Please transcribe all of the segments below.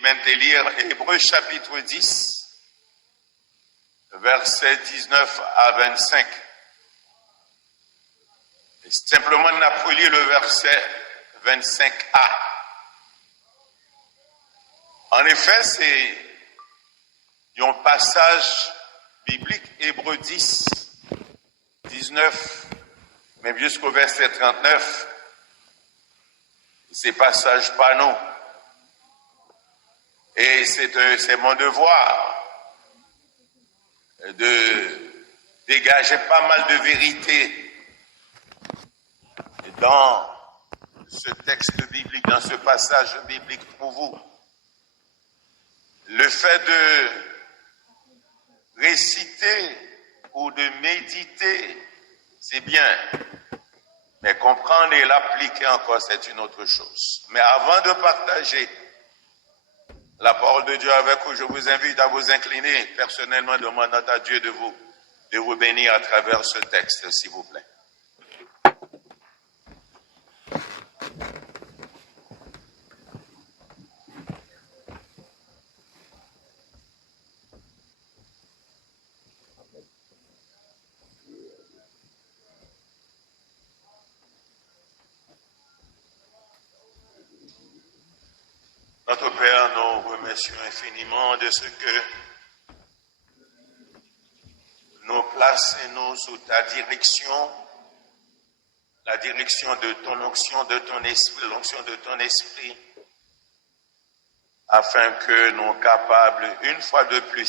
maintenant lire Hébreux chapitre 10, versets 19 à 25. Et simplement, on a pris le verset 25a. En effet, c'est un passage biblique, Hébreux 10, 19, même jusqu'au verset 39. Ces passages pas nous. Et c'est mon devoir de dégager pas mal de vérité dans ce texte biblique, dans ce passage biblique pour vous. Le fait de réciter ou de méditer, c'est bien. Mais comprendre et l'appliquer encore, c'est une autre chose. Mais avant de partager la parole de Dieu avec vous, je vous invite à vous incliner personnellement, demandant à Dieu de vous bénir à travers ce texte, s'il vous plaît. Notre Père, nous remercions infiniment de ce que nous plaçons sous ta direction, la direction de ton onction, de ton esprit, l'onction de ton esprit, afin que nous soyons capables, une fois de plus,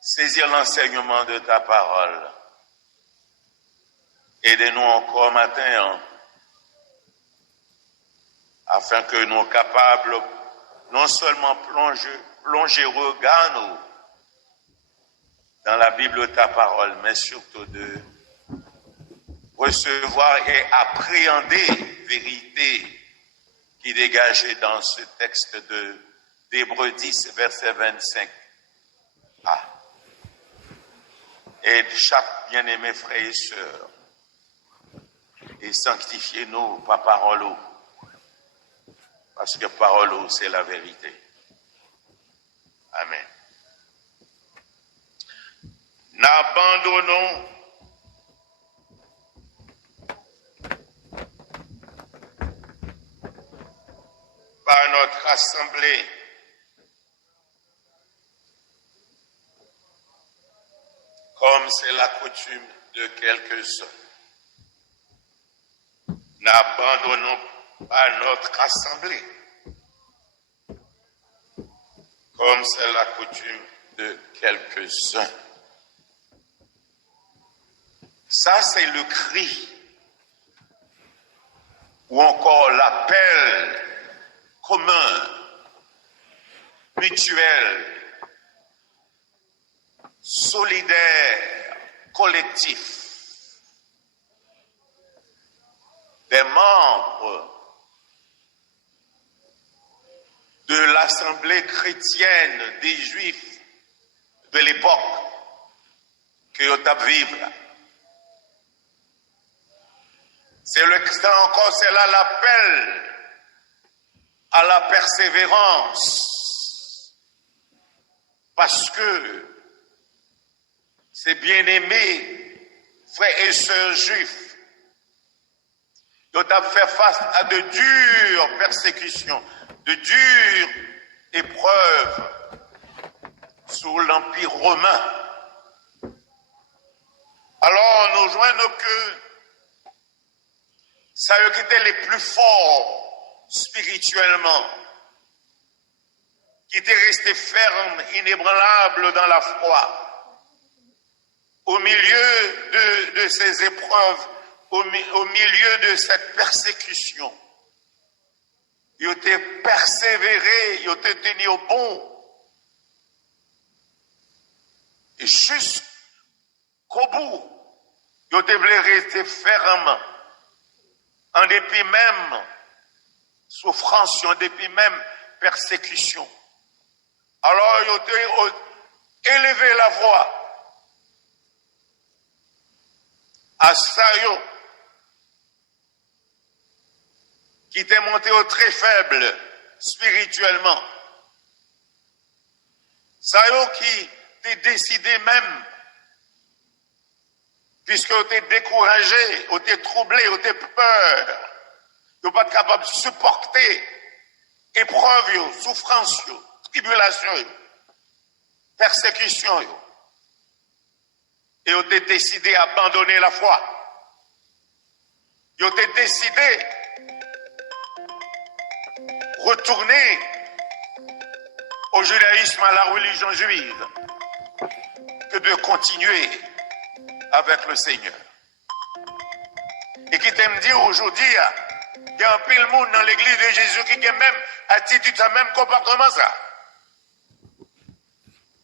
saisir l'enseignement de ta parole. Aidez-nous encore matin, afin que nous soyons capables non seulement plonger regard nous dans la Bible ta parole, mais surtout de recevoir et appréhender vérité qui est dégagée dans ce texte d'Hébreux 10, verset 25. Aide chaque bien-aimé frère et sœur et sanctifiez-nous par parole. Parce que parole, c'est la vérité. Amen. N'abandonnons pas notre assemblée comme c'est la coutume de quelques-uns. N'abandonnons pas notre assemblée comme c'est la coutume de quelques-uns. Ça, c'est le cri ou encore l'appel commun, mutuel, solidaire, collectif des membres de l'Assemblée chrétienne des Juifs de l'époque que vous avez vivre. C'est là l'appel à la persévérance. Parce que ces bien-aimés, frères et sœurs juifs, ils ont fait face à de dures persécutions, de dures épreuves sous l'Empire romain. Alors, nous joignons que ça eux qui étaient les plus forts spirituellement, qui étaient restés fermes, inébranlables dans la foi, au milieu de ces épreuves, au milieu de cette persécution. Ils ont été persévérés, ils ont été tenus au bon. Et jusqu'au bout, ils ont été restés fermes, en dépit même souffrance, en dépit même persécution. Alors, ils ont élevé la voix à Sayo, qui était monté au très faible, spirituellement. Ça qui t'est décidé même, puisque t'es découragé, ou t'es troublé, ou t'es peur, t'es pas capable de supporter épreuve, souffrance, tribulation, persécution, et t'es décidé à abandonner la foi. Ils ont décidé de retourner au judaïsme, à la religion juive, que de continuer avec le Seigneur. Et qui t'aime dire aujourd'hui, il y a un pile de monde dans l'église de Jésus qui a même attitude, ça même comportement ça.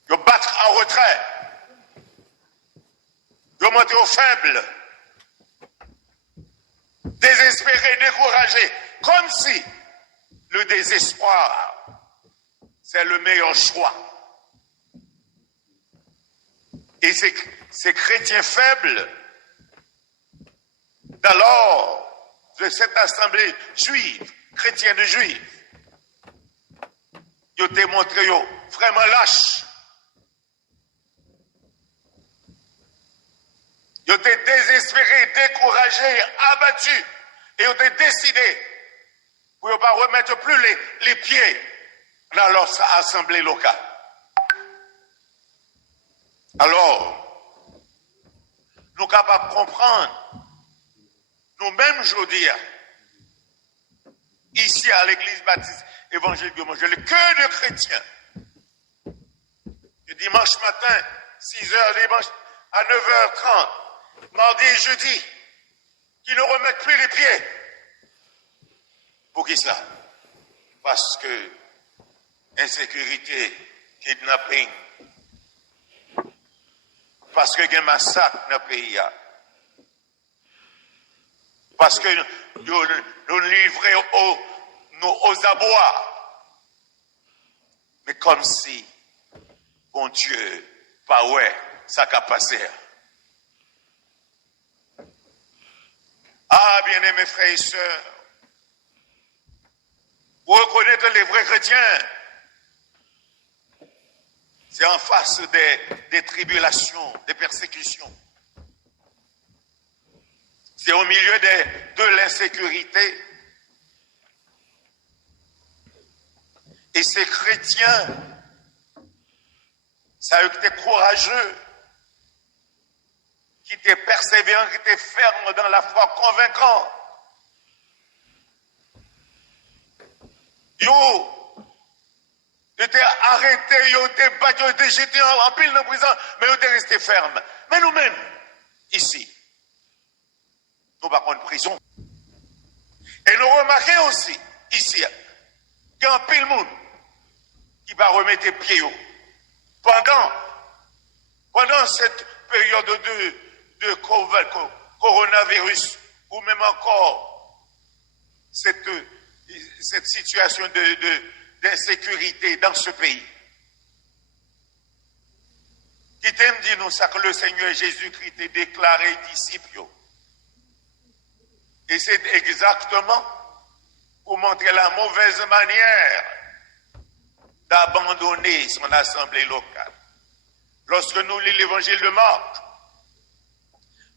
Ils battent en retrait. Ils montent aux faibles. Désespéré, découragé, comme si le désespoir, c'est le meilleur choix. Et ces chrétiens faibles, d'alors, de cette assemblée juive, chrétienne juive, ils ont été montrés vraiment lâches. Ils ont été désespérés, découragés, abattus. Et ils ont été décidés pour ne pas remettre plus les pieds dans leur assemblée locale. Alors, nous sommes capables de comprendre, nous-mêmes aujourd'hui, ici à l'église baptiste évangélique de Montréal, que de chrétiens. Le dimanche matin, 6h, dimanche à 9h30, mardi et jeudi, qui ne remettent plus les pieds. Pour qui ça? Parce que insécurité, kidnapping, parce que il y a un massacre dans le pays. Parce que nous livrons aux abois. Mais comme si, bon Dieu, pas ouais, ça qu'a passé. Ah, bien-aimés frères et sœurs, pour reconnaître les vrais chrétiens, c'est en face des tribulations, des persécutions. C'est au milieu de l'insécurité. Et ces chrétiens, ça a été courageux, qui étaient persévérants, qui étaient fermes dans la foi, convaincants. Ils étaient arrêtés, ils étaient battus, ils étaient jetés en pile de prison, mais ils étaient restés fermes. Mais nous-mêmes, ici, nous ne sommes pas en prison. Et nous remarquons aussi, ici, qu'il y a un pile de monde qui va remettre les pieds pendant cette période de coronavirus, ou même encore cette situation d'insécurité dans ce pays. Qui t'aime dire nous ça que le Seigneur Jésus-Christ est déclaré disciple. Et c'est exactement pour montrer la mauvaise manière d'abandonner son assemblée locale. Lorsque nous lisons l'évangile de Marc,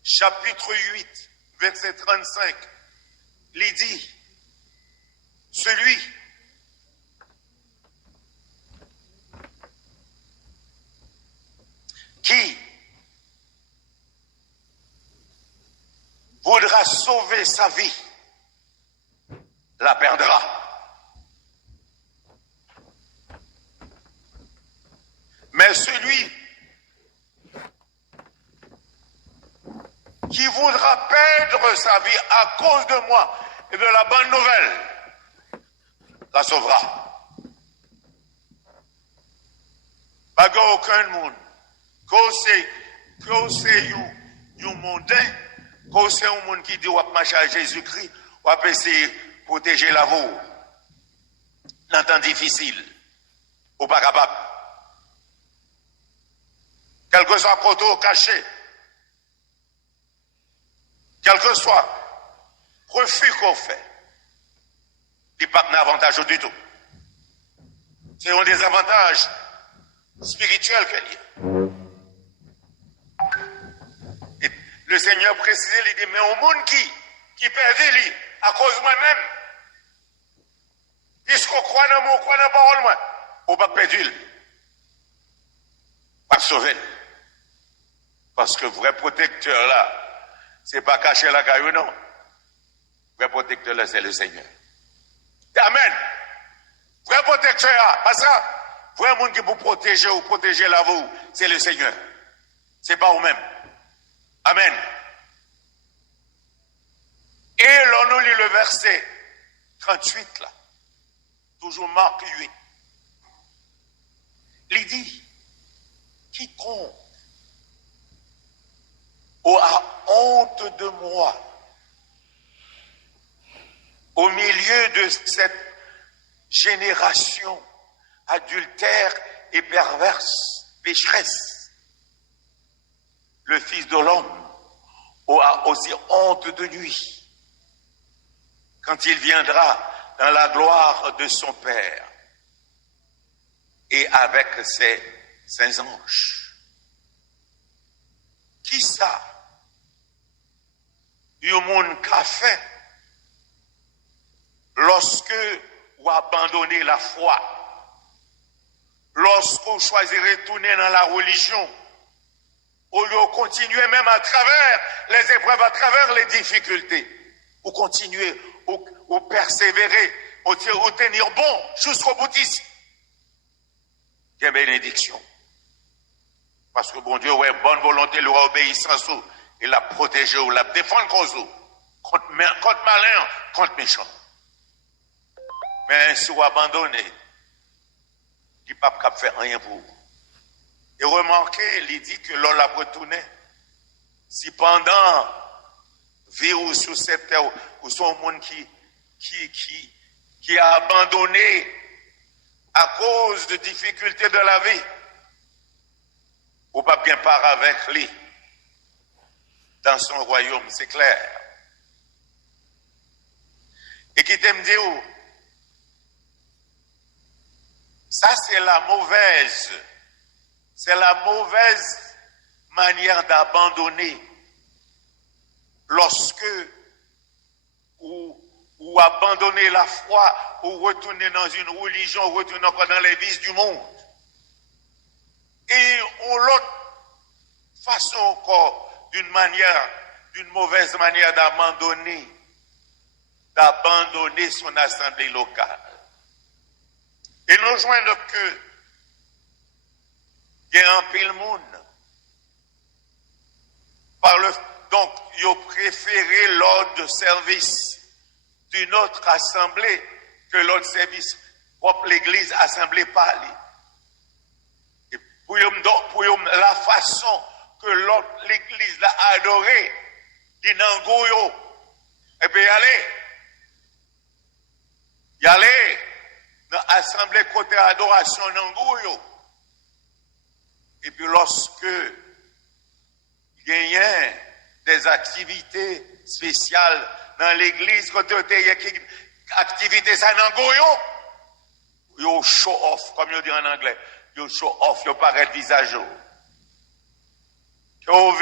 chapitre 8, verset 35, il dit, celui qui voudra sauver sa vie, la perdra. Mais celui qui voudra perdre sa vie à cause de moi et de la bonne nouvelle, la sauvera. Pas aucun monde. Que c'est un mondain, que c'est un monde qui dit qu'on va marcher à Jésus-Christ, on va essayer de protéger la vie. Dans un temps difficile, ou pas capable. Quel que soit le côté caché, quel que soit le refus qu'on fait, il n'y a pas d'avantage du tout. C'est un des avantages spirituels qu'il y a. Et le Seigneur précisait, il dit, mais au monde qui perdait lui, à cause de moi-même, puisqu'on croit dans mon, croit dans la parole, moi, on va perdre lui. Pas sauver. Parce que vrai protecteur là, c'est pas cacher la caillou, non. Vrai protecteur là, c'est le Seigneur. Amen. Vrai protecteur là, pas ça. Vrai monde qui vous protéger ou protéger la vous, c'est le Seigneur. C'est pas vous-même. Amen. Et l'on nous lit le verset 38 là. Toujours Marc 8. Il dit, quiconque aura honte de moi au milieu de cette génération adultère et perverse, pécheresse, le Fils de l'homme aura aussi honte de lui quand il viendra dans la gloire de son Père et avec ses saints anges. Qui ça? Il monde qu'a fait lorsque vous abandonnez la foi, lorsque vous choisissez de retourner dans la religion, au lieu de continuer même à travers les épreuves, à travers les difficultés, vous continuez, vous persévérez, vous tenir bon jusqu'au boutiste. Quelle bénédiction. Parce que bon Dieu, ouais, bonne volonté, le obéissance, il l'a protégé, il l'a défendu contre malin, contre méchant. Mais si vous abandonnez, il n'y a pas de faire rien pour vous. Et remarquez, il dit que l'on l'a retourné. Si pendant vie sur cette terre, ou son monde qui a abandonné à cause de difficultés de la vie, ou pas bien part avec lui dans son royaume, c'est clair. Et qui t'aime dire, ça c'est la mauvaise manière d'abandonner lorsque ou abandonner la foi ou retourner dans une religion, ou retourner encore dans les vices du monde. Et l'autre façon encore, d'une mauvaise manière d'abandonner son assemblée locale. Et nous joignons que il y a un pile monde. Donc, ils ont préféré l'ordre de service d'une autre assemblée que l'autre service propre l'église assemblée par lui. Et pour la façon que l'autre l'église l'a adoré, dit Nangoyo, et puis y aller dans l'assemblée côté adoration Nangoyo. Et puis lorsque il y a des activités spéciales dans l'église, côté activité ça Nangoyo, yo show off, comme on dit en anglais, yo show off, yo paraît visage. Yo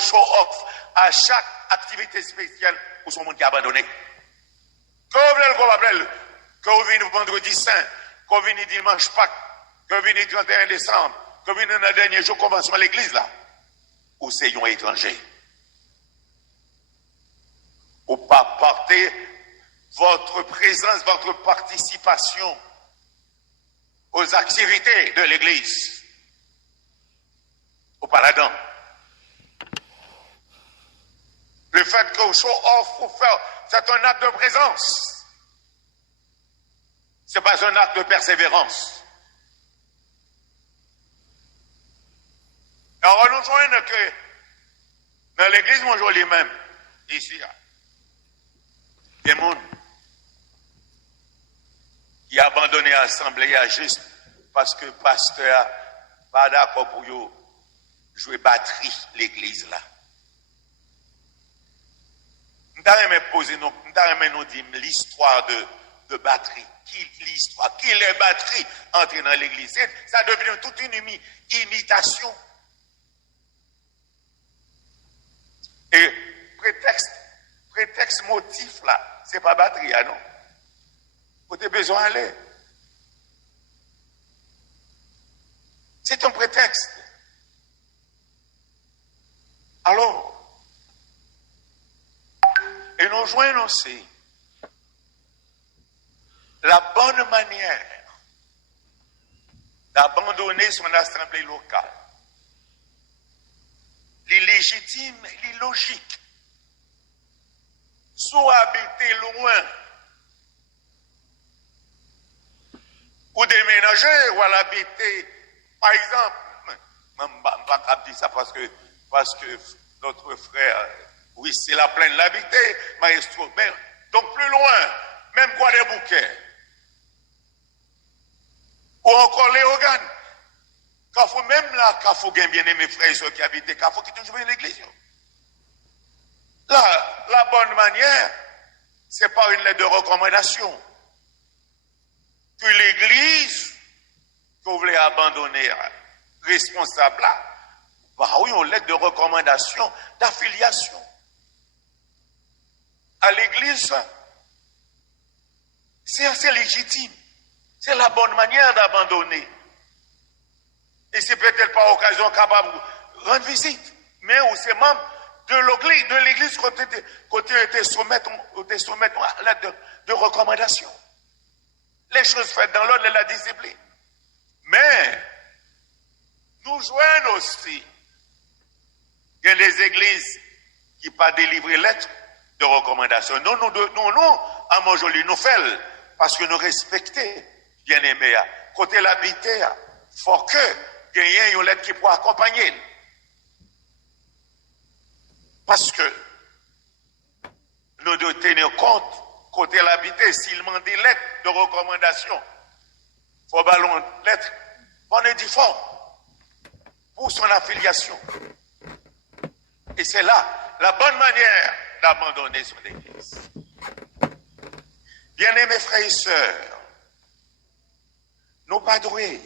show off à chaque activité spéciale pour son monde qui a abandonné. Que vous venez vendredi saint, que vous venez dimanche Pâques, que vous venez 31 décembre, que vous venez dans le dernier jour convention à l'église là, ou c'est un étranger. Ou pas porter votre présence, votre participation aux activités de l'église. Ou pas là-dedans. Le fait que show off pour faire, c'est un acte de présence. Ce n'est pas un acte de persévérance. Alors, nous joignons que dans l'église, mon joli même, ici, il y a des gens qui ont abandonné l'assemblée juste parce que le pasteur n'a pas d'accord pour jouer batterie l'église là. Nous avons nous dire l'histoire de batterie. L'histoire, qui les batteries entrer dans l'église. Ça devient toute une imitation. Et prétexte motif là, c'est pas batterie, ah non. Vous avez besoin d'aller. C'est un prétexte. Alors, et nous joignons aussi la bonne manière d'abandonner son assemblée locale. L'illégitime, l'illogique. Soit habiter loin, ou déménager, ou à l'habiter, par exemple, je ne vais pas dire ça parce que notre frère, oui, c'est la plaine l'habiter, maestro, mais donc plus loin, même quoi des bouquets, ou encore les organes. Quand faut même là, quand faut bien aimer frères et soeurs qui habitent, quand faut qu'ils toujours à l'église. Là, la bonne manière, c'est pas une lettre de recommandation. Que l'église, que vous voulez abandonner, responsable là, bah oui, une lettre de recommandation, d'affiliation. À l'église, c'est assez légitime. C'est la bonne manière d'abandonner. Et c'est peut-être pas occasion capable de rendre visite, mais où c'est membre de l'église côté était soumettre à la lettre de recommandation. Les choses faites dans l'ordre de la discipline. Mais nous joignons aussi il y a des églises qui pas délivré lettre de recommandation. Nous, à Montjoly, nous faisons parce que nous respectons bien aimé. Côté l'habité, il faut que il y ait une lettre qui pourra accompagner. Parce que nous devons tenir compte, côté l'habité, s'il demande des lettres de recommandation, il faut ballon lettre, on est dit fort pour son affiliation. Et c'est là la bonne manière d'abandonner son église. Bien-aimés frères et sœurs, nous pas doués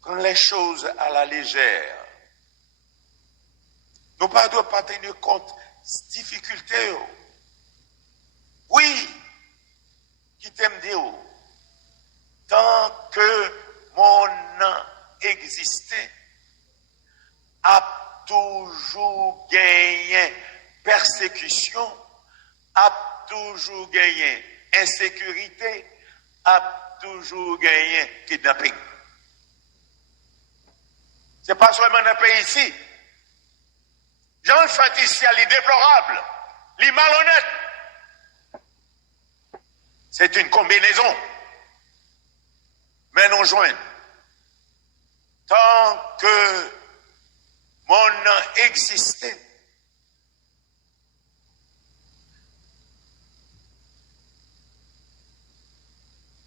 prendre les choses à la légère. Nous pas doués pas tenir compte des difficultés. Oui, qui t'aime dire, tant que mon nom existait, a toujours gagné persécution, a toujours gagné insécurité, a toujours gagné kidnapping. C'est pas seulement un pays ici. Jean le fait ici, il est déplorable, il est malhonnête. C'est une combinaison. Mais nous joignent. Tant que mon nom existait,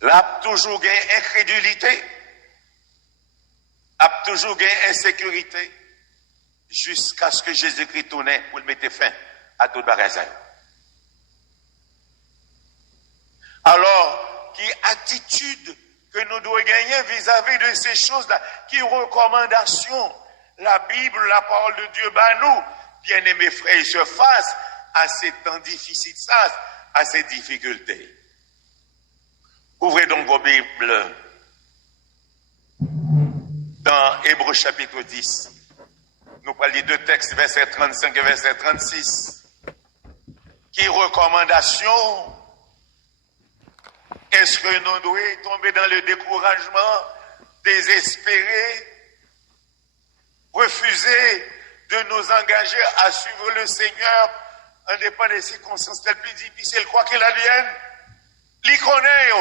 là, toujours gagné incrédulité, a toujours gagné insécurité, jusqu'à ce que Jésus-Christ tourne pour le mettre fin à toute bagage. Alors, qui attitude que nous devons gagner vis-à-vis de ces choses-là, qui recommandation, la Bible, la parole de Dieu, nous, bien-aimés frères et sœurs, face à ces temps difficiles, face à ces difficultés. Ouvrez donc vos Bibles dans Hébreux chapitre 10. Nous parlons de deux textes, verset 35 et verset 36. Qui recommandation? Est-ce que nous devons tomber dans le découragement, désespérer, refuser de nous engager à suivre le Seigneur en dépend des circonstances les plus difficiles, quoi qu'il advienne? L'y connaît,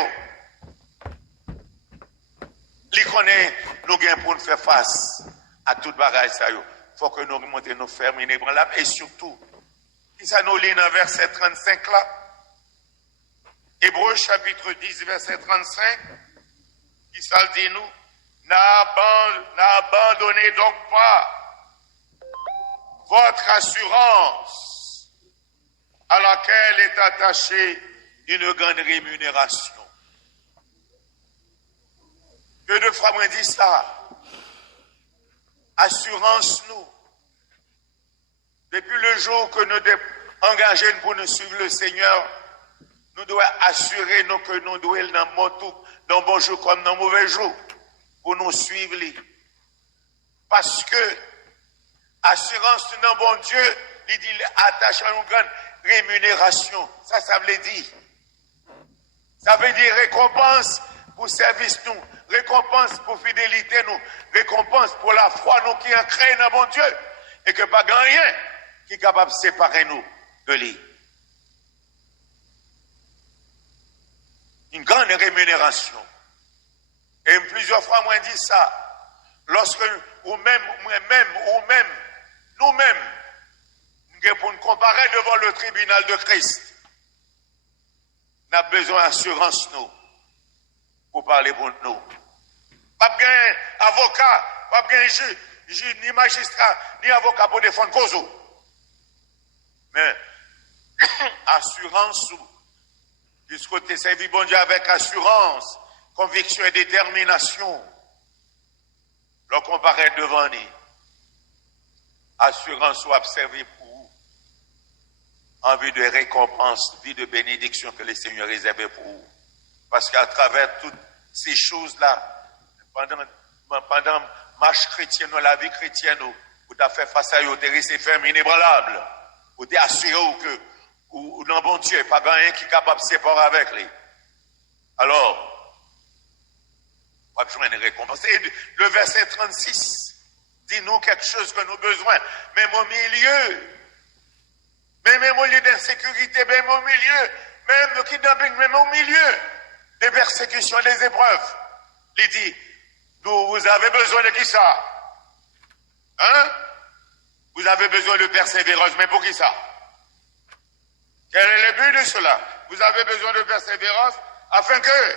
l'y connaît, nous gagnons pour nous faire face à toute bagage ça. Il faut que nous remontions nos fermes inébranlables et surtout, si ça nous lit dans verset 35 là, Hébreux chapitre 10 verset 35, qui ça dit nous, n'abandonnez donc pas votre assurance à laquelle est attaché une grande rémunération. Que de fois moi dit ça. Assurance nous. Depuis le jour que nous sommes engagés pour nous suivre le Seigneur, nous devons assurer nous que nous devons dans bon jour comme dans mauvais jour pour nous suivre. Parce que assurance dans bon Dieu, il dit attache à une grande rémunération. Ça veut dire. Ça veut dire récompense pour service nous, récompense pour fidélité nous, récompense pour la foi nous qui en créé dans bon Dieu. Et que pas rien qui est capable de séparer nous de lui. Une grande rémunération. Et plusieurs fois, moi, je dis ça. Lorsque, nous-mêmes, pour nous comparer devant le tribunal de Christ, nous avons besoin d'assurance, nous, pour parler pour nous. Pas bien avocat, pas bien juge, ni magistrat, ni avocat pour défendre cause. Mais, assurance, puisque tu es servi bon Dieu avec assurance, conviction et détermination, le comparer devant nous, assurance ou observer pour vous, en vue de récompense, vie de bénédiction que le Seigneur réserve pour vous. Parce qu'à travers toutes ces choses-là, pendant marche chrétienne, la vie chrétienne, vous avez fait face à eux, vous avez ferme inébranlable, vous avez assuré que ou non bon Dieu, pas quelqu'un qui est capable de se séparer avec lui. Alors, on va besoin de récompense. Et le verset 36 dit-nous quelque chose que nous avons besoin. Même au milieu d'insécurité, même au milieu, même de kidnapping, même au milieu des persécutions, des épreuves. Il dit, vous avez besoin de qui ça? Hein? Vous avez besoin de persévérance, mais pour qui ça? Quel est le but de cela? Vous avez besoin de persévérance afin que,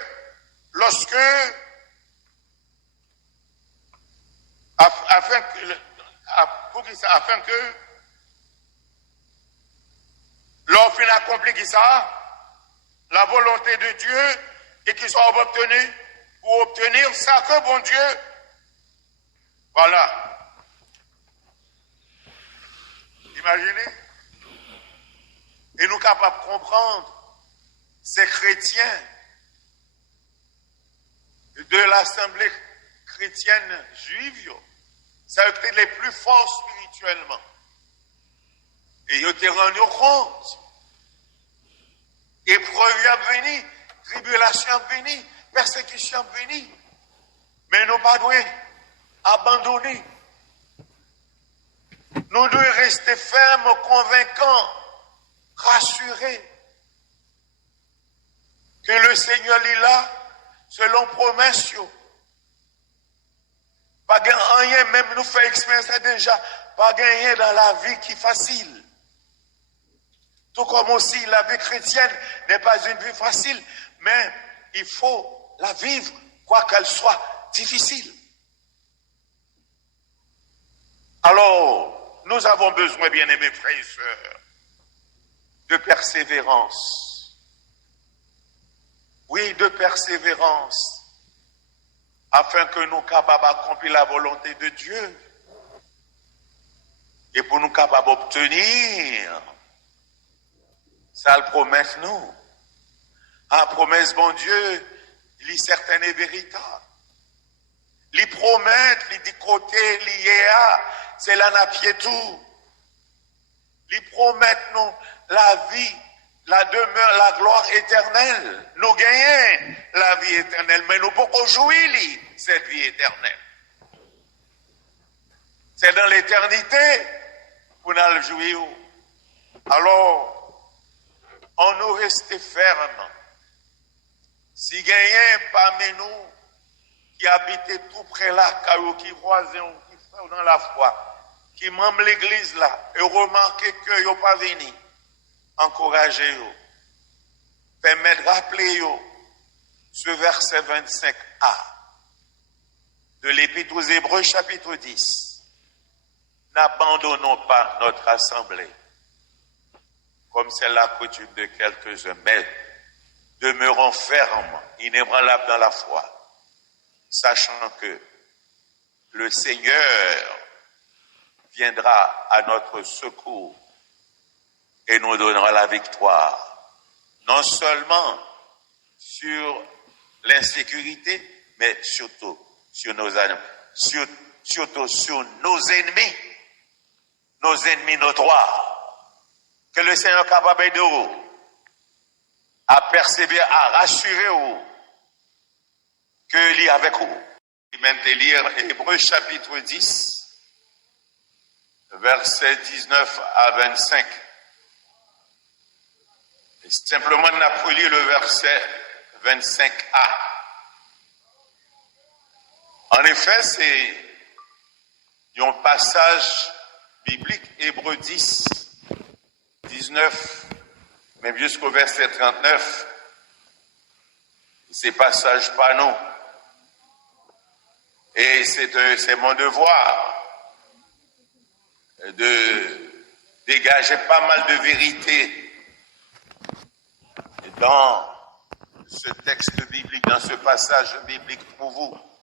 l'offre accomplit qui ça? La volonté de Dieu et qu'il soit obtenu pour obtenir ça que bon Dieu. Voilà. Imaginez. Et nous capables de comprendre ces chrétiens de l'assemblée chrétienne juive, ça a été les plus forts spirituellement. Et ils ont été rendus compte. Épreuve a venu, tribulation a venu, persécution a venu. Mais nous ne pas abandonner. Nous devons rester fermes, convaincants, rassurés que le Seigneur est là, selon promesse. Pas rien, même nous fait expérience déjà, pas rien dans la vie qui est facile. Tout comme aussi la vie chrétienne n'est pas une vie facile, mais il faut la vivre, quoi qu'elle soit difficile. Alors, nous avons besoin, bien-aimés frères et sœurs, de persévérance. Oui, de persévérance, afin que nous soyons capables d'accomplir la volonté de Dieu et pour nous capables d'obtenir ça le promesse nous. La promesse, bon Dieu, il est certain et véritable. Il promet, il dit côté, lié à, c'est là n'a pied tout. Il promet nous la vie, la demeure, la gloire éternelle. Nous gagnons la vie éternelle, mais nous pouvons jouir cette vie éternelle. C'est dans l'éternité pour nous le jouir. Alors, on nous reste ferme. Si quelqu'un parmi nous qui habitait tout près là, qui croisait, qui fait dans la foi, qui membre l'église là, et remarquez que yo pas venu, encouragez yo, permettre rappeler yo ce verset 25a de l'Épître aux Hébreux chapitre 10. N'abandonnons pas notre assemblée, comme c'est la coutume de quelques-uns, mais demeurons fermes, inébranlables dans la foi, sachant que le Seigneur viendra à notre secours et nous donnera la victoire, non seulement sur l'insécurité, mais surtout sur nos ennemis, surtout sur nos ennemis notoires, que le Seigneur est capable de vous, à persévérer, à rassurer vous, qu'il est avec vous. Je vais lire Hébreux chapitre 10, versets 19 à 25. Et simplement, on a pris le verset 25a. En effet, c'est un passage biblique, Hébreux 10, 19, même jusqu'au verset 39. Ces passages pas nous. Et c'est mon devoir de dégager pas mal de vérité dans ce texte biblique, dans ce passage biblique pour vous.